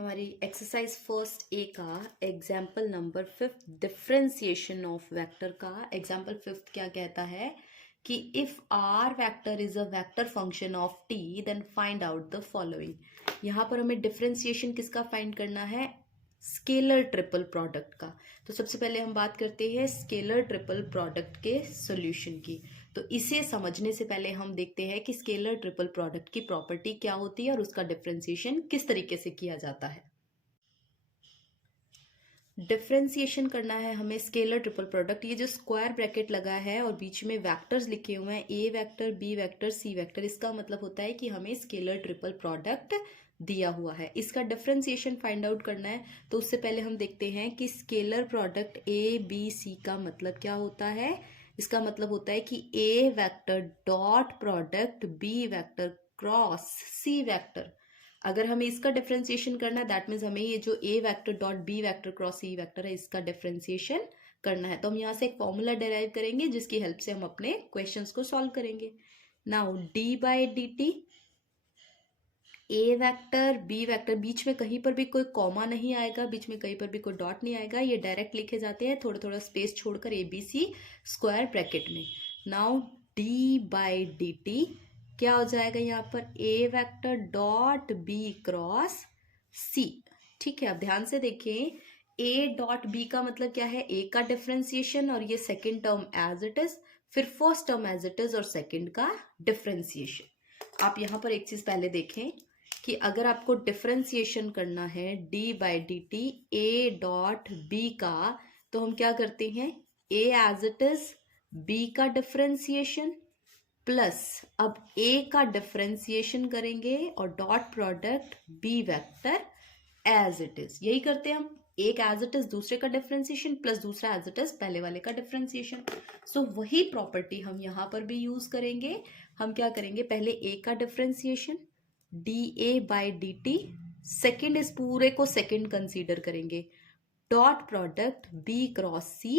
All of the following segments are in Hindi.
हमारी एक्सरसाइज फर्स्ट ए का example number 5 differentiation of vector का एग्जाम्पल 5 क्या कहता है कि if R vector is a vector function of T then find out the following. यहाँ पर हमें डिफरेंशिएशन किसका फाइंड करना है? स्केलर ट्रिपल प्रोडक्ट का। तो सबसे पहले हम बात करते हैं स्केलर ट्रिपल प्रोडक्ट के सॉल्यूशन की। तो इसे समझने से पहले हम देखते हैं कि स्केलर ट्रिपल प्रोडक्ट की प्रॉपर्टी क्या होती है और उसका डिफरेंशिएशन किस तरीके से किया जाता है। डिफरेंशिएशन करना है हमें स्केलर ट्रिपल प्रोडक्ट। ये जो स्क्वायर ब्रैकेट लगा है और बीच में वेक्टर्स लिखे हुए हैं ए vector, B vector, C vector, इसका मतलब होता है कि हमें स्केलर ट्रिपल प्रोडक्ट दिया हुआ है। इसका डिफरेंशिएशन फाइंड आउट करना है। तो उससे पहले हम देखते हैं कि scalar product A B C का मतलब क्या होता है। इसका मतलब होता है कि A vector dot product B vector cross C vector. अगर हमें इसका डिफरेंशिएशन करना है दैट मीन्स हमें ये जो A vector dot B vector cross C vector है इसका डिफरेंशिएशन करना है। तो हम यहाँ से एक फॉर्मूला डिराइव करेंगे जिसकी हेल्प से हम अपने क्वेश्चंस को सॉल्व करेंगे। Now D by D T, A vector B vector, बीच में कहीं पर भी कोई कॉमा नहीं आएगा, बीच में कहीं पर भी कोई डॉट नहीं आएगा, ये डायरेक्ट लिखे जाते हैं थोड़ा थोड़ा स्पेस छोड़कर A B C square bracket में। Now D by D T क्या हो जाएगा यहाँ पर? A vector dot B cross C. ठीक है, अब ध्यान से देखें, ए डॉट बी का मतलब क्या है? ए का डिफरेंशिएशन और ये second term as it is, फिर first term as it is और सेकेंड का डिफरेंशिएशन। आप यहाँ पर एक चीज पहले देखें कि अगर आपको डिफरेंशिएशन करना है D by D T A dot B का, तो हम क्या करते हैं? A as it is, B का डिफरेंशिएशन प्लस अब ए का डिफरेंशिएशन करेंगे और dot product B vector as it is. यही करते हैं हम, एक एज इट इज दूसरे का डिफरेंशिएशन प्लस दूसरा एज इट इज पहले वाले का डिफरेंशिएशन। सो वही प्रॉपर्टी हम यहाँ पर भी यूज करेंगे। हम क्या करेंगे? पहले ए का differentiation D A by D T, second इस पूरे को सेकेंड कंसीडर करेंगे, dot product B cross C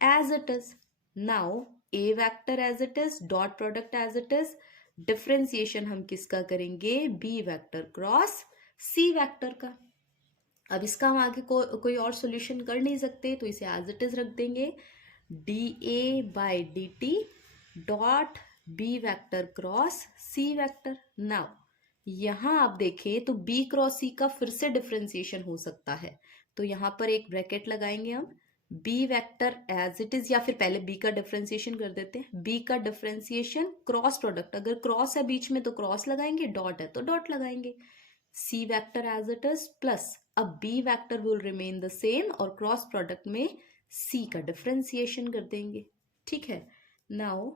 as it is. Now A vector as it is, dot product as it is, differentiation हम किसका करेंगे? B vector cross C vector का। अब इसका हम आगे कोई और सॉल्यूशन कर नहीं सकते तो इसे एज इट इज रख देंगे, D A by D T dot B vector cross C vector. Now यहां आप देखें तो बी क्रॉस सी का फिर से डिफरेंशिएशन हो सकता है, तो यहां पर एक ब्रैकेट लगाएंगे हम, B vector as it is, या फिर पहले बी का डिफरेंशिएशन कर देते हैं, बी का डिफरेंशिएशन क्रॉस प्रोडक्ट, अगर क्रॉस है बीच में तो क्रॉस लगाएंगे, डॉट है तो डॉट लगाएंगे, C vector as it is plus अब B vector will remain the same और क्रॉस प्रोडक्ट में सी का डिफरेंशिएशन कर देंगे। ठीक है, now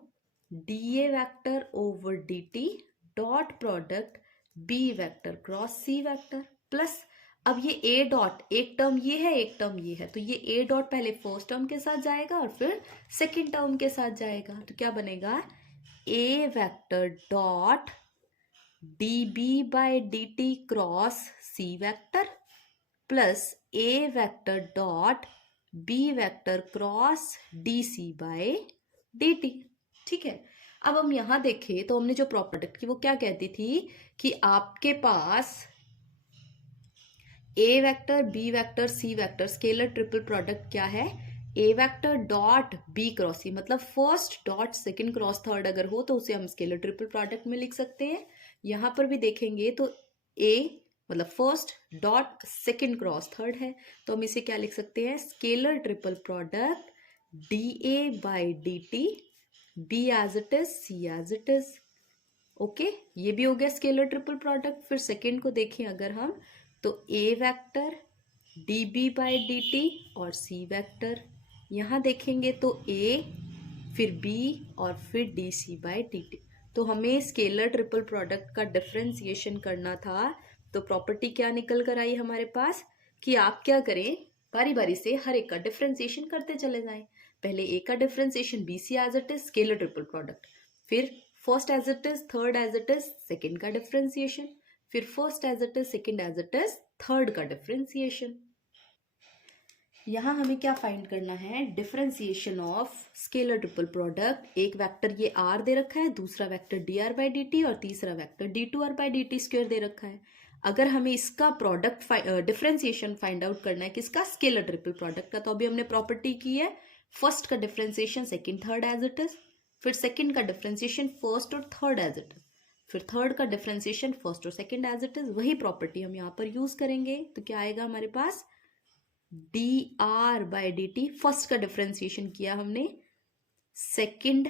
D A vector over D T dot product B vector cross C vector plus अब ये ए डॉट, एक टर्म ये है एक टर्म ये है, तो ये ए डॉट पहले फर्स्ट टर्म के साथ जाएगा और फिर सेकेंड टर्म के साथ जाएगा। तो क्या बनेगा? A vector dot D B by D T cross C vector plus A vector dot B vector cross D C by D T. ठीक है, अब हम यहां देखें तो हमने जो प्रॉपर्टी की वो क्या कहती थी कि आपके पास A vector B vector C vector scalar triple product क्या है? A vector dot B cross C, मतलब first dot second cross third अगर हो तो उसे हम स्केलर ट्रिपल प्रोडक्ट में लिख सकते हैं। यहां पर भी देखेंगे तो ए मतलब first dot second cross third है, तो हम इसे क्या लिख सकते हैं? Scalar triple product D A by D T, B as it is, C as it is. Okay, ये भी हो गया स्केलर ट्रिपल प्रोडक्ट। फिर सेकेंड को देखें अगर हम, तो A vector D B by D T और सी वेक्टर, यहाँ देखेंगे तो ए फिर बी और फिर D C by D T. तो हमें स्केलर ट्रिपल प्रोडक्ट का डिफरेंशिएशन करना था, तो प्रॉपर्टी क्या निकल कर आई हमारे पास कि आप क्या करें, बारी बारी से हर एक का डिफरेंशिएशन करते चले जाएं। पहले ए का differentiation B C as it is scalar triple product, फिर first as it is, third as it is, second का डिफरेंशिएशन, फिर first as it is, second as it is, third का डिफरेंशिएशन। यहां हमें क्या फाइंड करना है? Differentiation of scalar triple product. एक वेक्टर ये आर दे रखा है, दूसरा vector D R by D T और तीसरा vector D two R by D T square दे रखा है। अगर हमें इसका प्रोडक्ट डिफरेंशिएशन फाइंड आउट करना है किसका, स्केलर ट्रिपल प्रोडक्ट का, तो अभी हमने प्रॉपर्टी की है फर्स्ट का differentiation second third as it is, फिर सेकंड का डिफरेंशिएशन फर्स्ट और थर्ड एज इट इज, फिर थर्ड का डिफरेंशिएशन फर्स्ट और सेकंड एज इट इज। वही प्रॉपर्टी हम यहाँ पर यूज करेंगे। तो क्या आएगा हमारे पास, D R by D T, first का डिफरेंशिएशन किया हमने, सेकंड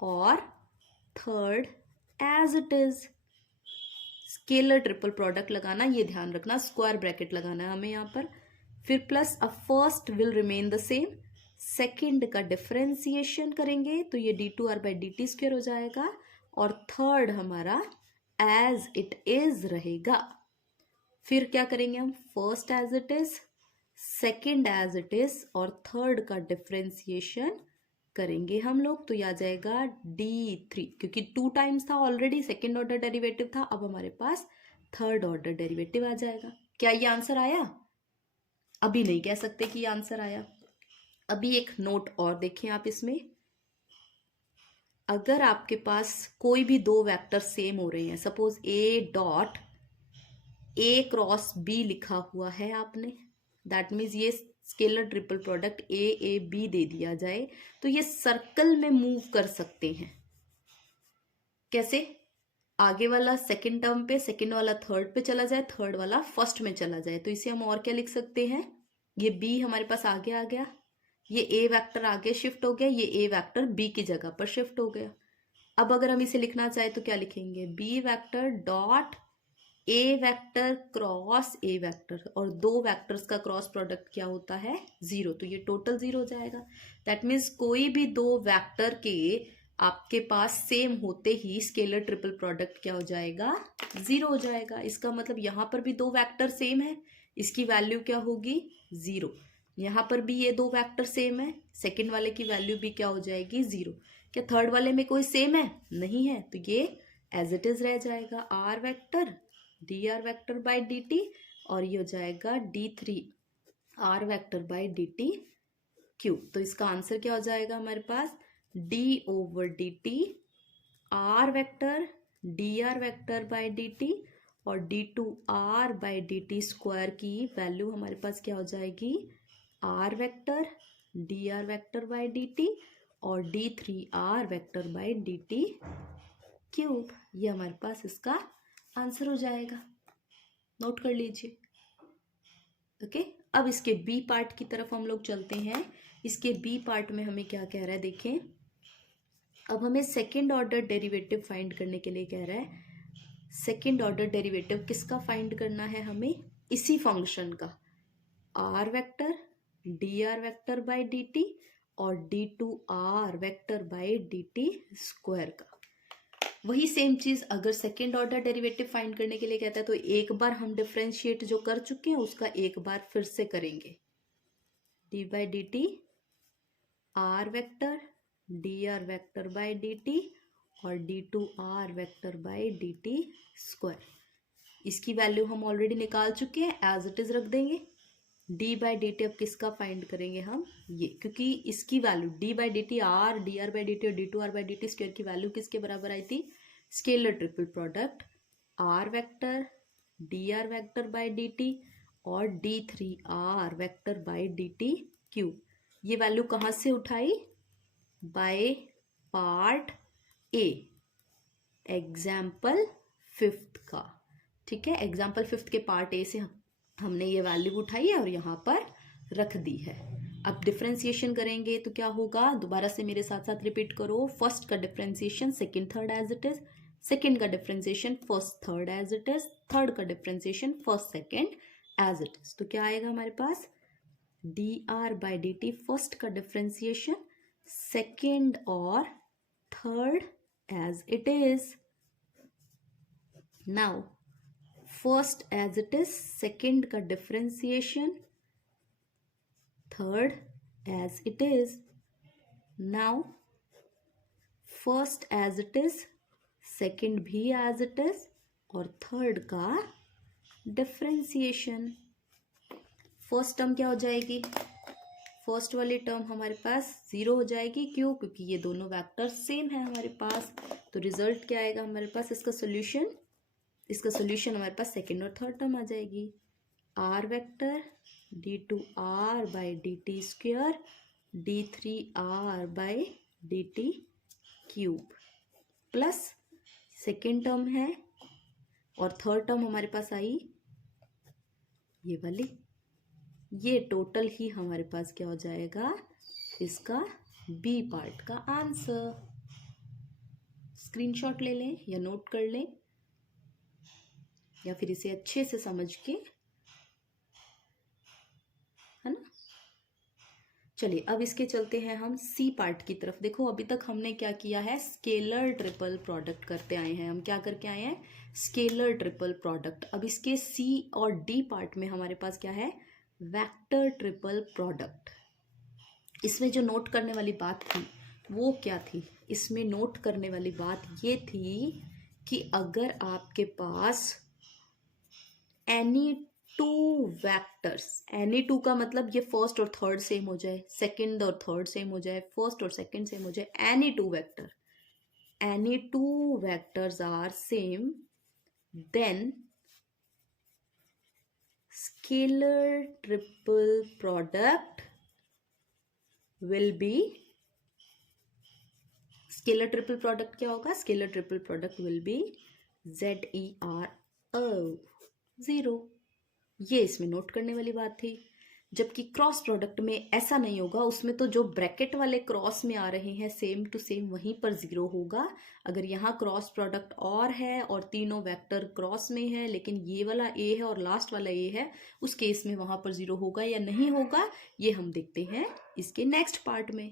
और third as it is. Scalar triple product लगाना, ये ध्यान रखना, स्क्वायर ब्रैकेट लगाना है हमें यहाँ पर। फिर plus a first will remain the same, second का डिफरेंशिएशन करेंगे तो ये D two R by D T square हो जाएगा, और थर्ड हमारा एज इट इज रहेगा। फिर क्या करेंगे हम, first as it is, second as it is, और थर्ड का डिफरेंशिएशन करेंगे हम लोग, तो ये आ जाएगा D3, क्योंकि 2 टाइम्स था ऑलरेडी, सेकेंड ऑर्डर डेरिवेटिव था, अब हमारे पास थर्ड ऑर्डर डेरिवेटिव आ जाएगा। क्या ये आंसर आया? अभी नहीं कह सकते कि ये आंसर आया। अभी एक नोट और देखें आप इसमें, अगर आपके पास कोई भी दो वेक्टर सेम हो रहे हैं, suppose A dot A × B लिखा हुआ है आपने, दैट मीन्स ये scalar triple product A B दे दिया जाए, तो ये सर्कल में मूव कर सकते हैं। कैसे? आगे वाला सेकंड टर्म पे, सेकंड वाला थर्ड पे चला जाए, थर्ड वाला फर्स्ट में चला जाए, तो इसे हम और क्या लिख सकते हैं, ये बी हमारे पास आगे आ गया, ये ए वेक्टर आगे शिफ्ट हो गया, ये ए वेक्टर बी की जगह पर शिफ्ट हो गया। अब अगर हम इसे लिखना चाहे तो क्या लिखेंगे, B vector dot A vector cross A vector, और दो वेक्टर्स का क्रॉस प्रोडक्ट क्या होता है, 0, तो ये टोटल 0 हो जाएगा। दैट मीन्स कोई भी दो वेक्टर के आपके पास सेम होते ही स्केलर ट्रिपल प्रोडक्ट क्या हो जाएगा, 0 हो जाएगा। इसका मतलब यहाँ पर भी दो वेक्टर सेम है, इसकी वैल्यू क्या होगी, 0। यहाँ पर भी ये दो वेक्टर सेम है, सेकेंड वाले की वैल्यू भी क्या हो जाएगी, 0। क्या थर्ड वाले में कोई सेम है, नहीं है, तो ये एज इट इज रह जाएगा, R vector D R vector by D T, और ये हो जाएगा D3 R vector by D T cube. तो इसका आंसर क्या हो जाएगा हमारे पास, D/dt R vector D R vector by D T, और D2 by D T square की वैल्यू हमारे पास क्या हो जाएगी, R vector D R vector by D T, और D3 R vector by D T cube. ये हमारे पास इसका आंसर हो जाएगा, नोट कर लीजिए। ओके, अब इसके बी पार्ट की तरफ हम लोग चलते हैं। इसके बी पार्ट में हमें क्या कह रहा है, देखें, अब हमें सेकेंड ऑर्डर डेरिवेटिव फाइंड करने के लिए कह रहा है। सेकेंड ऑर्डर डेरिवेटिव किसका फाइंड करना है हमें, इसी फंक्शन का, R vector D R vector by D T, और D2 vector by D T square का। वही सेम चीज अगर सेकेंड ऑर्डर डेरिवेटिव फाइंड करने के लिए कहता है, तो एक बार हम डिफरेंशिएट जो कर चुके हैं उसका एक बार फिर से करेंगे, D by D T are vector D R vector by D T, और D2 vector by D T square. इसकी वैल्यू हम ऑलरेडी निकाल चुके हैं, एज इट इज रख देंगे। डी बाई डी टी अब किसका फाइंड करेंगे हम, ये, क्योंकि इसकी value D by D T R D R by D T और D2 by D T square की वैल्यू किसके बराबर आई थी, scalar triple product R vector D R vector by D T और D3 vector by D T cube. ये वैल्यू कहाँ से उठाई, by part A, example 5th का, ठीक है, एग्जाम्पल 5th के पार्ट ए से हमने ये वैल्यू उठाई है और यहाँ पर रख दी है। अब डिफरेंशिएशन करेंगे तो क्या होगा, दोबारा से मेरे साथ साथ रिपीट करो। फर्स्ट का differentiation second third as it is, second का differentiation first third as it is, third का differentiation first second as it is. तो क्या आएगा हमारे पास, D R by D T first का डिफरेंशिएशन, सेकंड और third as it is. Now first as it is, second का differentiation, third as it is. Now first as it is, second भी एज इट इज, और थर्ड का डिफरेंशिएशन। फर्स्ट टर्म क्या हो जाएगी, फर्स्ट वाली टर्म हमारे पास 0 हो जाएगी, क्यों, क्योंकि ये दोनों वेक्टर सेम है हमारे पास। तो रिजल्ट क्या आएगा हमारे पास, इसका सोल्यूशन इसका सोल्यूशन हमारे पास सेकेंड और थर्ड टर्म आ जाएगी। R vector d2r by dt square d3r by dt cube plus second term है और थर्ड टर्म हमारे पास आई ये वाली। ये टोटल ही हमारे पास क्या हो जाएगा, इसका बी पार्ट का आंसर। स्क्रीनशॉट ले लें या नोट कर लें या फिर इसे अच्छे से समझ के, है ना। चलिए अब इसके चलते हैं हम सी पार्ट की तरफ। देखो अभी तक हमने क्या किया है, स्केलर ट्रिपल प्रोडक्ट करते आए हैं। हम क्या करके आए हैं, स्केलर ट्रिपल प्रोडक्ट। अब इसके सी और डी पार्ट में हमारे पास क्या है, वेक्टर ट्रिपल प्रोडक्ट। इसमें जो नोट करने वाली बात थी वो क्या थी, इसमें नोट करने वाली बात ये थी कि अगर आपके पास any two vectors, any two का मतलब ये फर्स्ट और थर्ड सेम हो जाए, सेकंड और थर्ड सेम हो जाए, फर्स्ट और सेकंड सेम हो जाए, any two vector, any two vectors are same, then scalar triple product will be, scalar triple product क्या होगा, scalar triple product will be ZERO, zero. ये इसमें नोट करने वाली बात थी। जबकि क्रॉस प्रोडक्ट में ऐसा नहीं होगा, उसमें तो जो ब्रैकेट वाले क्रॉस में आ रहे हैं सेम टू सेम वहीं पर जीरो होगा। अगर यहाँ क्रॉस प्रोडक्ट और है और तीनों वेक्टर क्रॉस में है लेकिन ये वाला ए है और लास्ट वाला ए है, उस केस में वहां पर जीरो होगा या नहीं होगा, ये हम देखते हैं इसके नेक्स्ट पार्ट में।